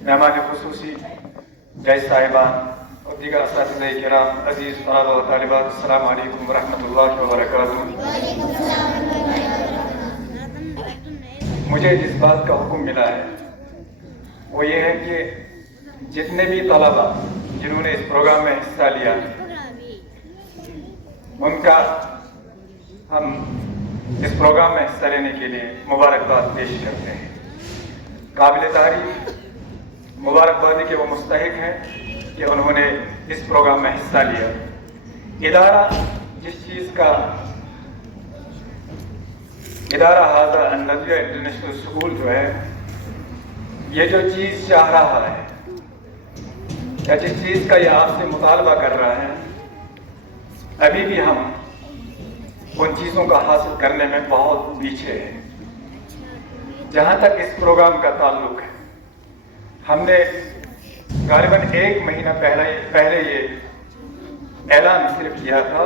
मेहमान खुसूसी जय साहिबान और दीगर असातिज़ाए किराम, अज़ीज़ तलबा व तालिबात, अस्सलामु अलैकुम व रहमतुल्लाहि व बरकातुहू। मुझे जिस बात का हुक्म मिला है वो ये है कि जितने भी तलबा जिन्होंने इस प्रोग्राम में हिस्सा लिया उनका हम इस प्रोग्राम में हिस्सा लेने के लिए मुबारकबाद पेश करते हैं। काबिल तारीफ मुबारकबादी के वो मुस्तहिक हैं कि उन्होंने इस प्रोग्राम में हिस्सा लिया। इदारा जिस चीज़ का इदारा हाज़ा अन-नज़िया इंटरनेशनल स्कूल जो है, ये जो चीज़ चाह रहा है या जिस चीज़ का ये आपसे मुतालबा कर रहा है, अभी भी हम उन चीज़ों का हासिल करने में बहुत पीछे हैं। जहाँ तक इस प्रोग्राम का ताल्लुक है, हमने गालिबन 1 महीना पहले ये ऐलान सिर्फ किया था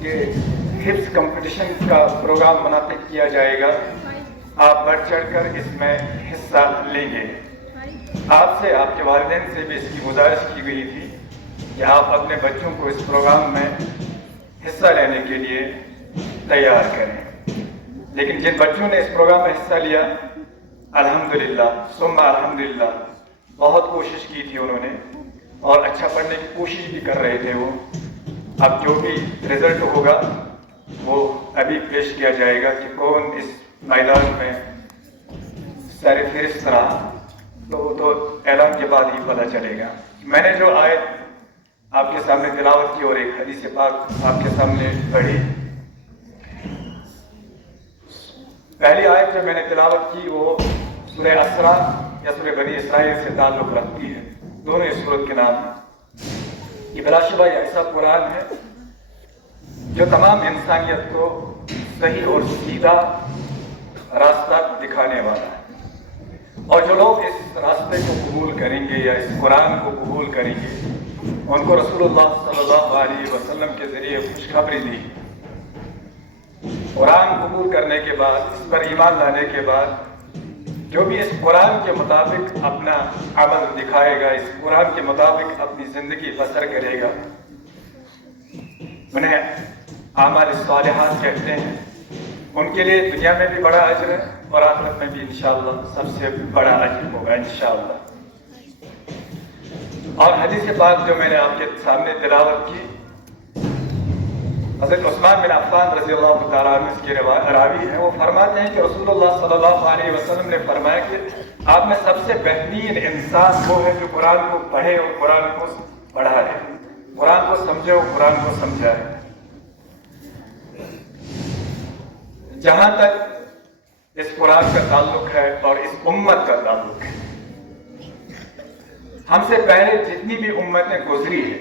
कि हिफ्ज़ कंपटीशन का प्रोग्राम मुनाकिद किया जाएगा, आप बढ़ चढ़ कर इसमें हिस्सा लेंगे। आपसे, आपके वालिदैन से भी इसकी गुजारिश की गई थी कि आप अपने बच्चों को इस प्रोग्राम में हिस्सा लेने के लिए तैयार करें। लेकिन जिन बच्चों ने इस प्रोग्राम में हिस्सा लिया, अल्हम्दुलिल्लाह सुम्मा अल्हम्दुलिल्लाह, बहुत कोशिश की थी उन्होंने और अच्छा पढ़ने की कोशिश भी कर रहे थे वो। अब जो भी रिजल्ट होगा वो अभी पेश किया जाएगा कि कौन इस मैदान में सरफहरिस्त रहा, तो ऐलान के बाद ही पता चलेगा। मैंने जो आयत आपके सामने तिलावत की और एक हदीस पाक आपके सामने पढ़ी, पहली आयत जो मैंने तिलावत की वो सूरह असरा या सूरह बनी इसराइल से ताल्लुक़ रखती है। दोनों इस सूरत के नाम हैं। ये बिलाशुबा ऐसा कुरान है जो तमाम इंसानियत को सही और सीधा रास्ता दिखाने वाला है, और जो लोग इस रास्ते को कबूल करेंगे या इस कुरान को कबूल करेंगे, उनको रसूलुल्लाह सल्लल्लाहु अलैहि वसल्लम के ज़रिए खुशखबरी दी। कुरान कबूल करने के बाद, इस पर ईमान लाने के बाद, जो भी इस कुरान के मुताबिक अपना अमल दिखाएगा, इस कुरान के मुताबिक अपनी ज़िंदगी बसर करेगा, उन्हें आमाल सालिहात कहते हैं। उनके लिए दुनिया में भी बड़ा अजर है और आखिरत में भी इंशाअल्लाह सबसे बड़ा अजर होगा इंशाअल्लाह। और हदीस पाक जो मैंने आपके सामने तिलावत की, हज़रत उस्मान बिन अफ़्फ़ान रज़ियल्लाहु तआला अन्हु इसके रावी हैं। वो फरमाते हैं कि रसूलुल्लाह सल्लल्लाहु अलैहि वसल्लम ने फरमाया कि आप में सबसे बेहतरीन इंसान वो है जो कुरान को पढ़े और कुरान को पढ़ाए, कुरान को समझे और कुरान को समझाए। जहाँ तक इस कुरान का ताल्लुक है और इस उम्मत का ताल्लुक है, हमसे पहले जितनी भी उम्मतें गुजरी है,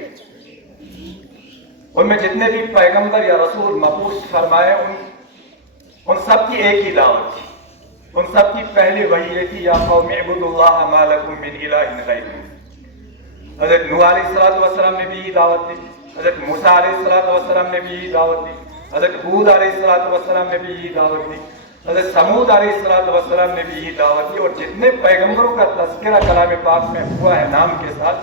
उनमें जितने भी पैगंबर या रसूल मबूस फरमाए, उन सब की एक ही दावत थी। उन सब की पहली वही ये थी, या कौम इब्दुल्लाह मा लकुम मिन इलाहिन गैरुह। हज़रत नूह अलैहिस्सलाम ने भी यही दावत दी, हज़रत मूसा अलैहिस्सलाम ने भी यही दावत दी, हज़रत हूद अलैहिस्सलाम ने भी यही दावत दी, हज़रत समूद अलैहिस्सलाम ने भी यही दावत दी। और जितने पैगंबरों का तज़किरा कलाम पाक में हुआ है नाम के साथ,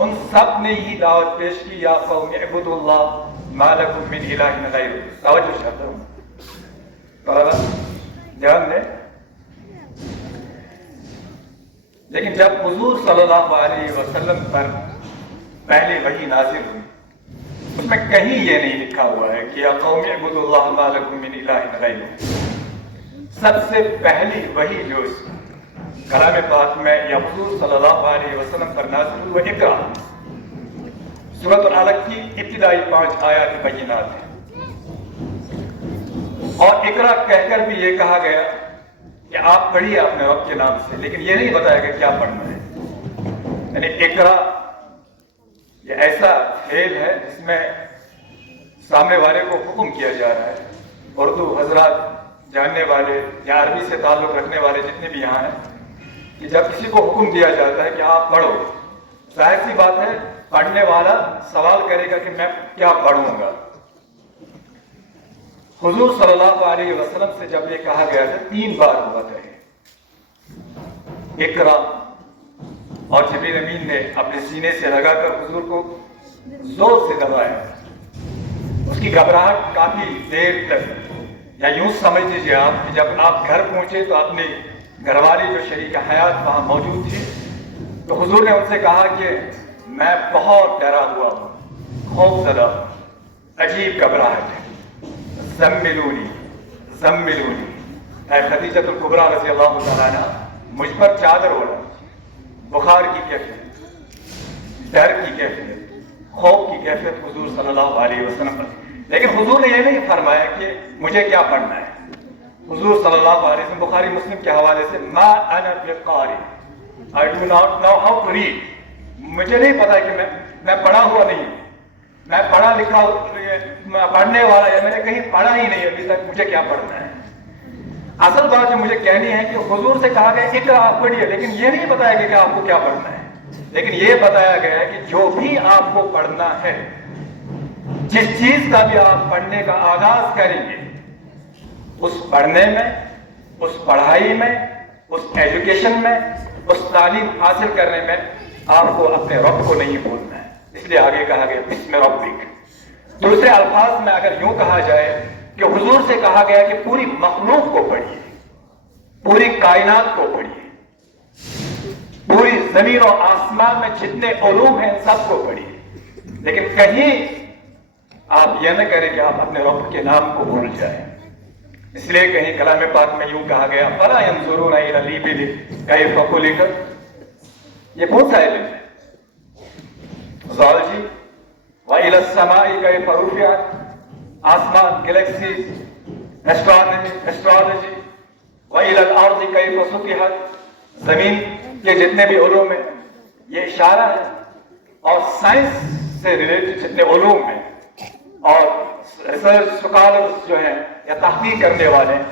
उन सब ने यही दावत पेश की, या कौम इब्दुल्लाह मा लकुम मिन इलाहिन गैरुह। तवज्जो चाहता हूँ, थोड़ा ध्यान दें। लेकिन जब हुजूर सल्लल्लाहु अलैहि वसल्लम पर पहली वही नाज़िल हुई, उसमें कहीं ये नहीं लिखा हुआ है कि या कौम इब्दुल्लाह मा लकुम मिन इलाहिन गैरुह। सबसे पहली वही जो कलाम पाक में या हुजूर सल्लल्लाहु अलैहि वसल्लम पर नाज़िल हुई, वो इक़रा सूरत अल-अलक़ की इब्तिदाई 5 आयत बय्यिनात है। और इक़रा कहकर भी ये कहा गया कि आप पढ़िए अपने रब के नाम से, लेकिन ये नहीं बताया गया क्या पढ़ना है। यानी इक़रा ये ऐसा फेल है जिसमें सामने वाले को हुक्म किया जा रहा है। उर्दू हजरात जानने वाले या अरबी से ताल्लुक़ रखने वाले जितने भी यहाँ हैं, कि जब किसी को हुक्म दिया जाता है कि आप पढ़ो, जाहिर सी बात है पढ़ने वाला सवाल करेगा कि मैं क्या पढ़ूंगा। हुजूर सल्लल्लाहु अलैहि वसल्लम से जब ये कहा गया था 3 बार हुआ था, इक़रा اور جبریل امین نے اپنے سینے سے لگا کر حضور کو زور سے دبایا. اس کی گھبراہٹ کافی دیر تک، یا یوں سمجھ لیجیے آپ کہ جب آپ گھر پہنچے تو اپنے گھر والی جو شریک حیات وہاں موجود تھی، تو حضور نے ان سے کہا کہ میں بہت ڈرا ہوا ہوں، خوف زدہ ہوں، عجیب گھبراہٹ ہے. زملونی زملونی، اے خدیجۃ الکبریٰ رضی اللہ تعالیٰ عنہ، مجھ پر چادر اوڑھا. بخار کی کیفیت، ڈر کی کیفیت، خوف کی کیفیت حضور صلی اللہ علیہ وسلم پر. لیکن حضور نے یہ نہیں فرمایا کہ مجھے کیا پڑھنا ہے. حضور صلی اللہ علیہ وسلم بخاری مسلم کے حوالے سے ما انا بقاری، I do not know how to read. مجھے نہیں پتا کہ میں پڑھا ہوا نہیں، میں پڑھا لکھا پڑھنے والا، یا میں نے کہیں پڑھا ہی نہیں ابھی تک، مجھے کیا پڑھنا ہے. اصل بات جو مجھے کہنی ہے کہ حضور سے کہا گیا اقرا آپ پڑھیے، لیکن یہ نہیں بتایا گیا کہ آپ کو کیا پڑھنا ہے. لیکن یہ بتایا گیا ہے کہ جو بھی آپ کو پڑھنا ہے، جس چیز کا بھی آپ پڑھنے کا آغاز کریں گے، اس پڑھنے میں، اس پڑھائی میں، اس ایجوکیشن میں، اس تعلیم حاصل کرنے میں آپ کو اپنے رب کو نہیں بھولنا ہے. اس لیے آگے کہا گیا بسم ربک. دوسرے الفاظ میں اگر یوں کہا جائے کہ حضور سے کہا گیا کہ پوری مخلوق کو پڑھیے، پوری کائنات کو پڑھیے، پوری زمین و آسمان میں جتنے علوم ہیں سب کو پڑھیے. لیکن کہیں آپ یہ نہ کریں کہ آپ اپنے رب کے نام کو بھول جائیں. اس لیے کہیں کلام پاک میں یوں کہا گیا فَلَا يَنْظُرُونَ إِلَى الْإِبِلِ كَيْفَ خُلِقَتْ. یہ کون سا علم ہے؟ زوالوجی. وَإِلَى السَّمَاءِ كَيْفَ رُفِعَتْ، آسمان، گلیکسیز، ایسٹرالوجی. وَإِلَى الْأَرْضِ كَيْفَ سُطِحَتْ، زمین کے جتنے بھی علوم ہیں یہ اشارہ ہے. اور سائنس سے ریلیٹڈ جتنے علوم ہیں اور ریسرچ سکالرز جو ہیں یا تحقیق کرنے والے ہیں،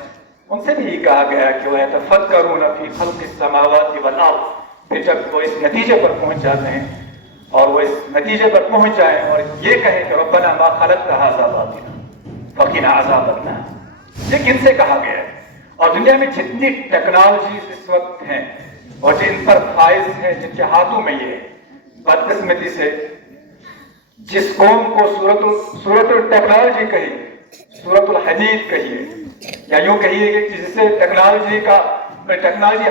ان سے بھی یہ کہا گیا کہ وَيَتَفَكَّرُونَ فِي خَلْقِ السَّمَاوَاتِ وَالْأَرْضِ. پھر جب وہ اس نتیجے پر پہنچ جاتے ہیں اور وہ اس نتیجے پر پہنچ جائیں اور یہ کہیں کہ ربنا ما خلقت هذا باطلا فقنا عذاب النار. یہ کن سے کہا گیا ہے؟ اور دنیا میں جتنی ٹیکنالوجیز اس وقت ہیں اور جن پر فائز ہیں، جن کے ہاتھوں میں یہ ہے، بدقسمتی سے جس قوم کو سورت الٹیکنالوجی کہیے، سورت الحدید کہیے، یا یوں کہیے کہ جسے ٹیکنالوجی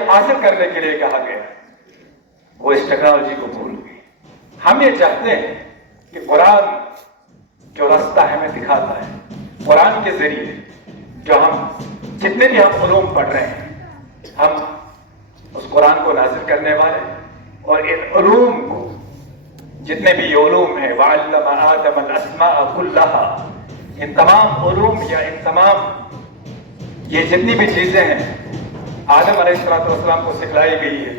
حاصل کرنے کے لیے کہا گیا، وہ اس ٹیکنالوجی کو بھول گئی. ہم یہ چاہتے ہیں کہ قرآن جو راستہ ہمیں دکھاتا ہے، قرآن کے ذریعے جو ہم جتنے بھی ہم علوم پڑھ رہے ہیں، ہم اس قرآن کو نازل کرنے والے اور ان علوم کو، جتنے بھی علوم ہیں وَعَلَّمَ آدَمَ الْأَسْمَاءَ كُلَّهَا، ان تمام علوم یا ان تمام یہ جتنی بھی چیزیں ہیں آدم علیہ السلام کو سکھلائی گئی ہے.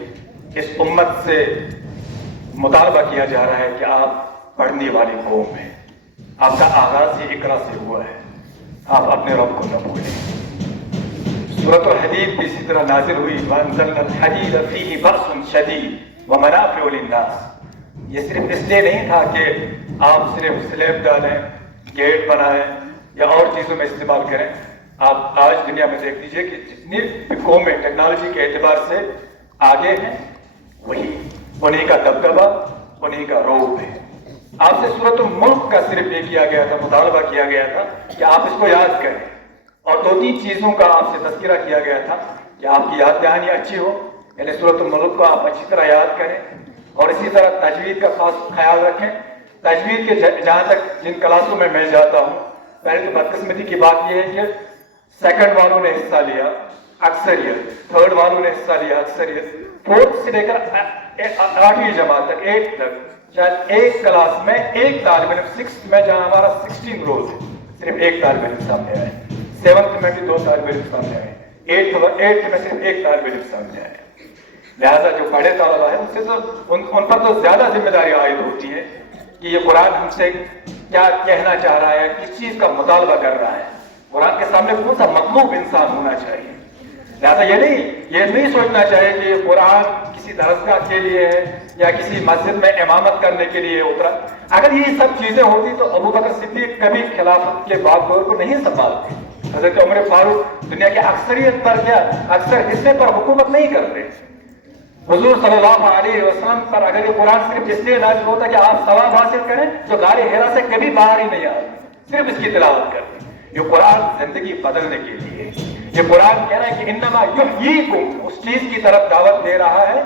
اس امت سے مطالبہ کیا جا رہا ہے کہ آپ پڑھنے والی قوم ہیں، آپ کا آغاز ہی اقرا سے ہوا ہے، آپ اپنے رب کو نہ بھولیں. سورۃ الحدید بھی اسی طرح نازل ہوئی وَأَنزَلْنَا الْحَدِيدَ فِيهِ بَأْسٌ شَدِيدٌ وَمَنَافِعُ لِلنَّاسِ. یہ صرف اس لیے نہیں تھا کہ آپ صرف سلیب ڈالیں، گیٹ بنائیں یا اور چیزوں میں استعمال کریں. آپ آج دنیا میں دیکھ لیجئے کہ جتنی بھی قومیں ٹیکنالوجی کے اعتبار سے آگے ہیں، وہی انہیں کا دبدبہ، انہیں کا روب ہے. آپ سے سورۃ الملک کا صرف یہ کیا گیا تھا، مطالبہ کیا گیا تھا کہ آپ اس کو یاد کریں، اور 2-3 چیزوں کا آپ سے تذکرہ کیا گیا تھا کہ آپ کی یاد دہانی اچھی ہو. یعنی سورۃ الملک کو آپ اچھی طرح یاد کریں، اور اسی طرح تجوید کا خاص خیال رکھیں. تجوید کے جہاں تک جن کلاسوں میں میں جاتا ہوں، پہلے تو بدقسمتی کی بات یہ ہے کہ سیکنڈ والوں نے حصہ لیا اکثریت، تھرڈ والوں نے حصہ لیا اکثریت، فورتھ سے لے کر 8ویں جماعت تک، 8 تک شاید ایک کلاس میں ایک طالب علم، 6 میں جہاں ہمارا 16 روز ہے صرف ایک طالب علم سامنے آئے، 7th میں بھی 2 طالب علم سامنے آئے، 8th میں صرف ایک طالب علم سامنے آئے. لہذا جو بڑے طلبہ ہیں ان سے تو ان پر تو زیادہ ذمہ داری عائد ہوتی ہے کہ یہ قرآن ہم سے کیا کہنا چاہ رہا ہے، کس چیز کا مطالبہ کر رہا ہے، قرآن کے سامنے کون سا مطلوب انسان ہونا چاہیے. لہذا یہ نہیں سوچنا چاہیے کہ یہ قرآن کسی درسگاہ کے لیے ہے یا کسی مسجد میں امامت کرنے کے لیے اترا. اگر یہ سب چیزیں ہوتی تو ابو بکر صدیق کبھی خلافت کے بعد دور کو نہیں سنبھالتے. حضرت عمر فاروق دنیا کی اکثریت پر کیا اکثر حصے پر حکومت نہیں کرتے. हुजूर सल्लल्लाहु अलैहि वसल्लम पर अगर ये कुरान सिर्फ इसलिए नाजिल होता कि आप सवाब हासिल करें, तो गारे हिरा से कभी बाहर ही नहीं आते, सिर्फ इसकी तिलावत करते। ये कुरान जिंदगी बदलने के लिए, ये कुरान कह रहा है कि इन्नमा युहयीकुम, उस चीज की तरफ दावत दे रहा है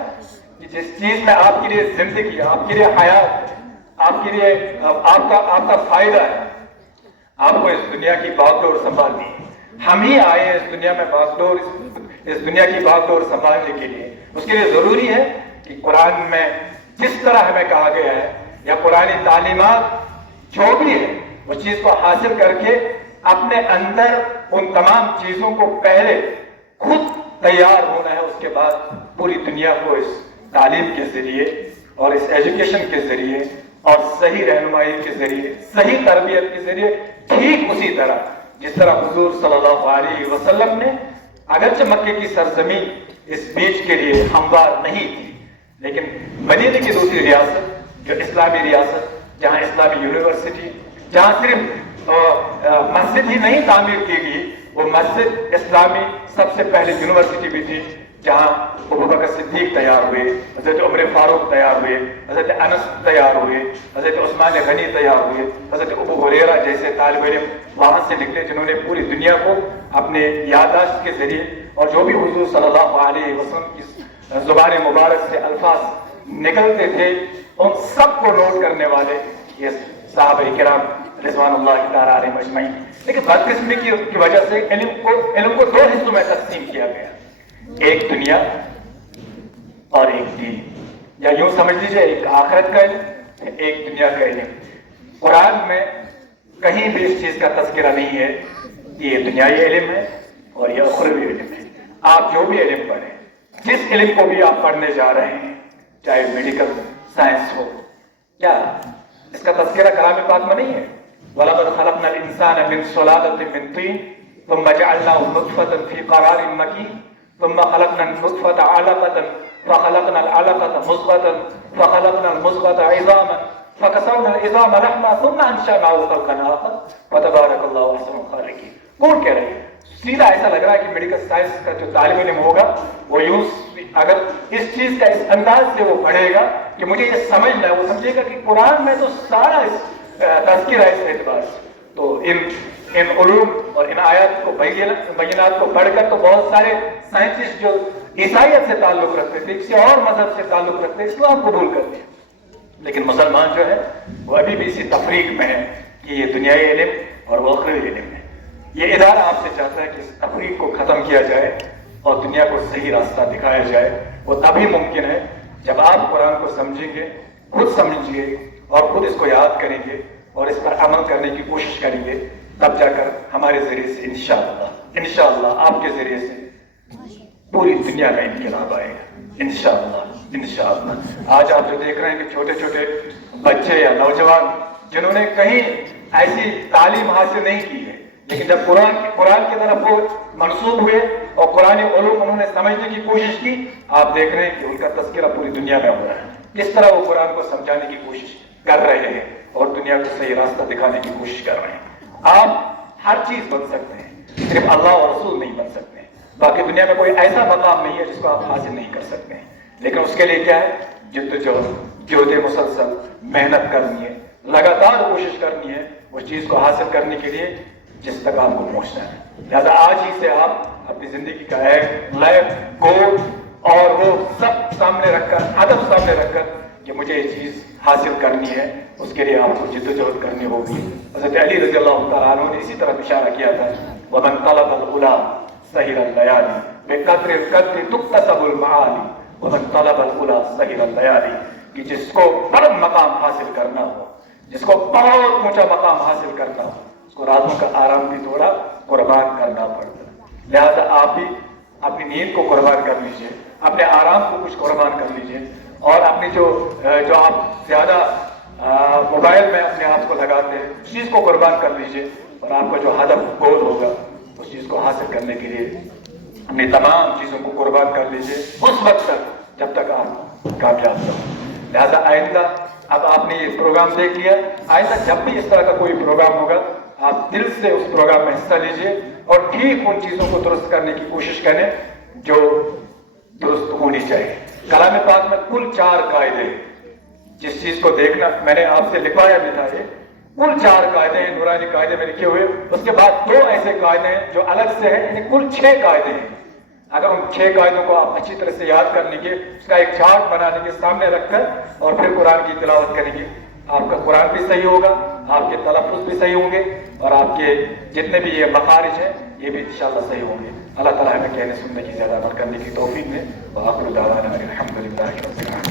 कि जिस चीज में आपके लिए जिंदगी, आपके लिए हयात, आपके लिए आपका फायदा है। आपको इस दुनिया की बागडोर संभालनी है। हम ही आए इस दुनिया में बागडोर, इस दुनिया की बागडोर संभालने के लिए। उसके लिए जरूरी है कि कुरान में जिस तरह हमें कहा गया है, या कुरानी तालीमात जो भी है, उस चीज को हासिल करके अपने अंदर उन तमाम चीजों को पहले खुद तैयार होना है, उसके बाद पूरी दुनिया को इस तालीम के जरिए और इस एजुकेशन के जरिए और सही रहनुमाई के जरिए, सही तरबियत के जरिए, ठीक उसी तरह जिस तरह हुजूर सल्लल्लाहु अलैहि वसल्लम ने, अगरचे मक्के की सरजमीन इस बीच के लिए हमवार नहीं थी, लेकिन मदीने की दूसरी रियासत जो इस्लामी रियासत, जहां इस्लामी यूनिवर्सिटी, जहां सिर्फ मस्जिद ही नहीं तामीर की गई, वो मस्जिद इस्लामी सबसे पहले यूनिवर्सिटी भी थी, जहां अबू बकर सिद्दीक तैयार हुए, हजरत उमर फारूक तैयार हुए, हजरत अनस तैयार हुए, हजरत उस्मान गनी तैयार हुए, हजरत अबू हुरैरा जैसे तालिब इल्म वहां से निकले, जिन्होंने पूरी दुनिया को अपने याददाश्त के जरिए और जो भी हुजूर सल्लल्लाहु अलैहि वसल्लम की जुबान मुबारक से अल्फाज निकलते थे, उन सबको नोट करने वाले ये सहाबा किराम रिज़वानुल्लाहि तआला अलैहिम अजमईन। लेकिन बदकिस्मती की वजह से इल्म को दो हिस्सों में तकसीम किया गया, एक दुनिया और एक दीन, या यूं समझ लीजिए एक आखिरत का इल्म, एक दुनिया का इल्म। कुरान में कहीं भी इस चीज का तज़किरा नहीं है कि ये दुनियाई इल्म है और ये उखरवी इल्म है। आप जो भी इल्म पढ़ें, जिस इल्म को भी आप पढ़ने जा रहे हैं, चाहे मेडिकल साइंस हो, क्या इसका तज़किरा कलाम पाक में नहीं है? वलक़द खलक़नल इंसाना मिन सुलालतिन मिन तीन सुम्मा जअलनाहु नुत्फ़तन फ़ी क़रारिन मकीन सुम्मा खलक़नल नुत्फ़ता अलक़तन फ़खलक़नल अलक़ता मुज़ग़तन फ़खलक़नल मुज़ग़ता इज़ामन फ़कसवनल इज़ाम लहमा सुम्मा अंशअनाहु ख़ल्क़न आख़र फ़तबारकल्लाहु अहसनुल ख़ालिक़ीन। कौन कह रहे हैं? सीधा ऐसा लग रहा है कि मेडिकल साइंस का जो तालिब इल्म होगा वो यूं, अगर इस चीज का इस अंदाज से वो पढ़ेगा कि मुझे ये समझना है, वो समझेगा कि कुरान में तो सारा तज़किरा है इस एतबार से। तो इन उलूम और इन आयत को बयनात को पढ़कर तो बहुत सारे साइंटिस्ट जो ईसाइयत से ताल्लुक रखते थे, किसी और मजहब से ताल्लुक रखते थे, इस्लाम कबूल करते हैं। लेकिन मुसलमान जो है वो अभी भी इसी तफरीक में है कि ये दुनियाई इल्म और वो उखरवी इल्म है। ये इदारा आपसे चाहता है कि इस तफरीक को खत्म किया जाए और दुनिया को सही रास्ता दिखाया जाए। वो तभी मुमकिन है जब आप कुरान को समझेंगे, खुद समझिए और खुद इसको याद करेंगे और इस पर अमल करने की कोशिश करेंगे, तब जाकर हमारे जरिए से इंशाअल्लाह आपके जरिए से पूरी दुनिया में इनकलाब आएगा, इंशाअल्लाह। आज आप जो देख रहे हैं कि छोटे छोटे बच्चे या नौजवान जिन्होंने कहीं ऐसी तालीम हासिल नहीं की है, लेकिन जब कुरान की तरफ वो मंसूब हुए और कुरानी उलूम उन्होंने समझने की कोशिश की, आप देख रहे हैं कि उनका तज़किरा पूरी दुनिया में हो रहा है। किस तरह वो कुरान को समझाने की कोशिश कर रहे हैं और दुनिया को सही रास्ता दिखाने की कोशिश कर रहे हैं। आप हर चीज बन सकते हैं, सिर्फ अल्लाह और रसूल नहीं बन सकते हैं। बाकी दुनिया में कोई ऐसा मकाम नहीं है जिसको आप हासिल नहीं कर सकते हैं। लेकिन उसके लिए क्या है? जिद्दोजहद मुसलसल मेहनत करनी है, लगातार कोशिश करनी है उस चीज को हासिल करने के लिए जिस तक आपको पहुंचना है। लिहाजा आज ही से आप अपनी जिंदगी का एक लाइफ गोल और वो सब सामने रखकर, हदफ सामने रखकर कि मुझे ये चीज हासिल करनी है, उसके लिए आपको जिद्दोजहद करनी होगी। हज़रत अली रज़ियल्लाहु तआला अन्हु ने इसी तरह इशारा किया था, वमन तलबल उला सहिरल लयाली बिक़द्रिल क़द्रि तुक्तसबुल मआली वमन तलबल उला सहिरल लयाली, कि जिसको बड़ा मकाम हासिल करना हो, जिसको बहुत ऊंचा मकाम हासिल करना हो, उसको रातों का आराम भी थोड़ा कुर्बान करना पड़ता है। लिहाजा आप भी अपनी नींद को कुर्बान कर लीजिए, अपने आराम को कुछ कुर्बान कर लीजिए और अपनी जो आप ज्यादा मोबाइल में अपने आप को लगाते हैं उस चीज को कुर्बान कर लीजिए और आपका जो हदफ गोल होगा उस चीज को हासिल करने के लिए अपनी तमाम चीजों को कुर्बान कर लीजिए उस वक्त तक जब तक आप कामयाब न हो। लिहाजा आइंदा, अब आपने ये प्रोग्राम देख लिया, आइंदा जब भी इस तरह का कोई प्रोग्राम होगा आप दिल से उस प्रोग्राम में हिस्सा लीजिए और ठीक उन चीजों को दुरुस्त करने की कोशिश करें जो दुरुस्त होनी चाहिए। कलाम पाक में कुल 4 कायदे, जिस चीज को देखना मैंने आपसे लिखवाया भी था, ये कुल 4 कायदे हैं, नूरानी कायदे में लिखे हुए। उसके बाद 2 ऐसे कायदे हैं जो अलग से हैं, यानी कुल 6 कायदे हैं। अगर उन 6 कायदों को आप अच्छी तरह से याद कर लेंगे, उसका एक चार्ट बना लेंगे सामने रखकर और फिर कुरान की तिलावत करेंगे, आपका कुरान भी सही होगा, आपके तलफ़ुज़ भी सही होंगे और आपके जितने भी ये मखारिज हैं ये भी इंशाअल्लाह सही होंगे। अल्लाह ताला हमें कहने सुनने की ज़्यादा अमल करने की तौफीक दे। व आखिरु दावाना अनिल हम्दुलिल्लाहि रब्बिल आलमीन।